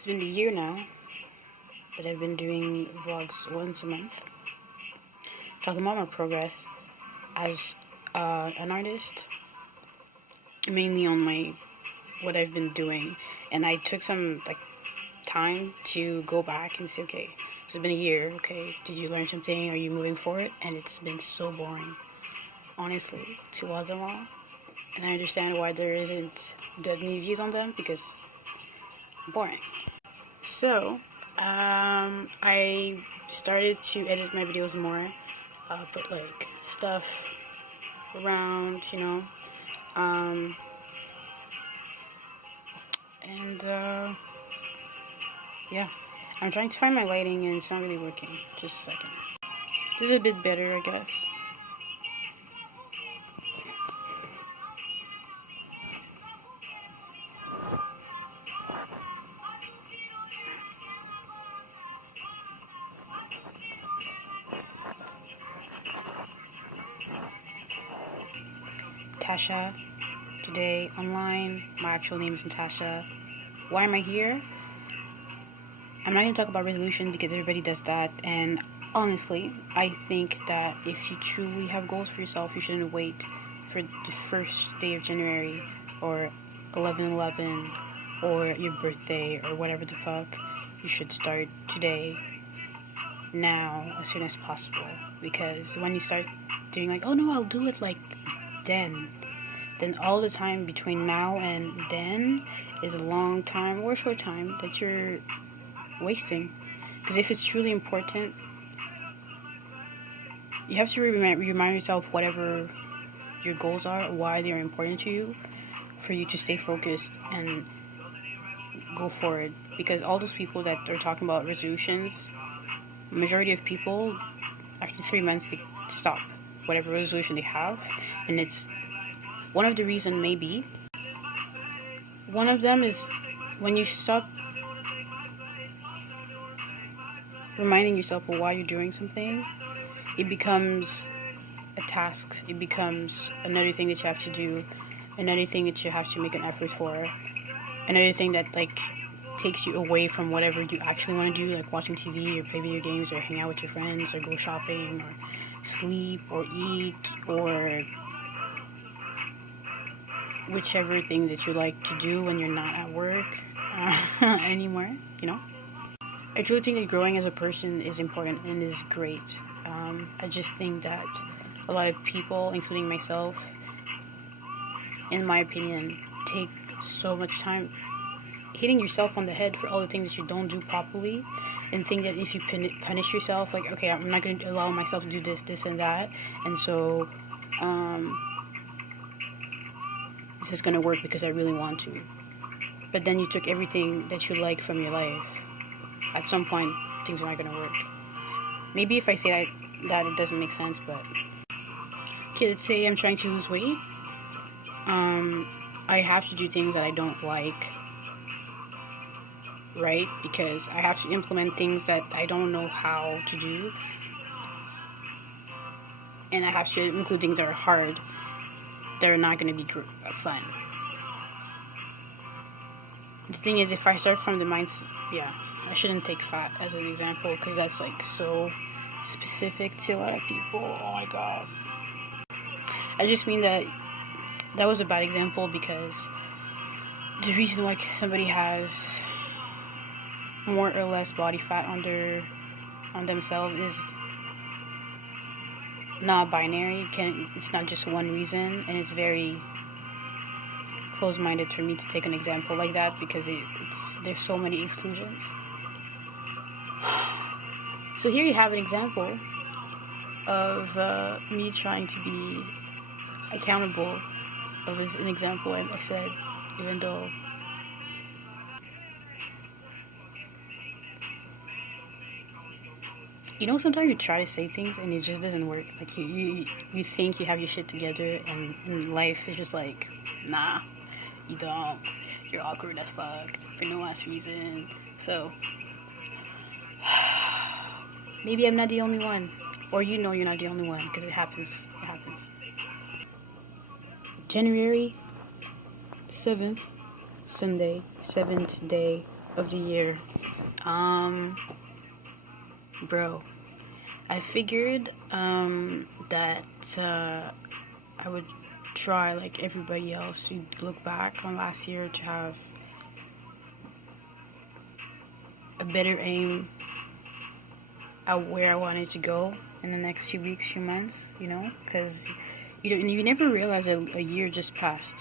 It's been a year now that I've been doing vlogs once a month, talking about my progress as an artist, mainly on my what I've been doing. And I took some time to go back and say, okay, so it's been a year. Okay, did you learn something? Are you moving forward? And it's been so boring, honestly, to watch them all. And I understand why there isn't that many views on them, because boring. So, I started to edit my videos more, put stuff around, and yeah, I'm trying to find my lighting and it's not really working. Just a second. This is a bit better, I guess. Tasha, today online. My actual name is Natasha. Why am I here? I'm not going to talk about resolution because everybody does that, and honestly, I think that if you truly have goals for yourself, you shouldn't wait for the first day of January or 11/11 or your birthday or whatever the fuck. You should start today, now, as soon as possible, because when you start doing oh no, I'll do it then all the time between now and then is a long time or short time that you're wasting. Because if it's truly important, you have to remind yourself whatever your goals are, why they're important to you, for you to stay focused and go forward. Because all those people that are talking about resolutions, majority of people, after 3 months, they stop whatever resolution they have. And it's one of the reasons, maybe one of them is when you stop reminding yourself of why you're doing something, it becomes a task. It becomes another thing that you have to do, another thing that you have to make an effort for, another thing that takes you away from whatever you actually want to do, like watching TV or play video games or hang out with your friends or go shopping or sleep or eat or whichever thing that you like to do when you're not at work anymore, I truly think that growing as a person is important and is great. I just think that a lot of people, including myself, in my opinion, take so much time hitting yourself on the head for all the things that you don't do properly, and think that if you punish yourself, okay, I'm not going to allow myself to do this, and that, and so this is going to work because I really want to. But then you took everything that you like from your life. At some point, things are not going to work. Maybe if I say that it doesn't make sense, but okay, let's say I'm trying to lose weight. I have to do things that I don't like, right? Because I have to implement things that I don't know how to do, and I have to include things that are hard, that are not going to be fun. The thing is, if I start from the mindset, I shouldn't take fat as an example because that's so specific to a lot of people. Oh my god. I just mean that was a bad example, because the reason why somebody has more or less body fat on themselves is not binary. It's not just one reason, and it's very close-minded for me to take an example like that, because there's so many exclusions. So here you have an example of me trying to be accountable of an example I said, even though sometimes you try to say things and it just doesn't work. You think you have your shit together, and in life it's just nah, you don't. You're awkward as fuck for no last reason. So maybe I'm not the only one, or you're not the only one, because it happens. January 7th, Sunday, 7th day of the year. Um, Bro, I figured that I would try, like everybody else, to look back on last year to have a better aim at where I wanted to go in the next few weeks, few months, because you never realize a year just passed.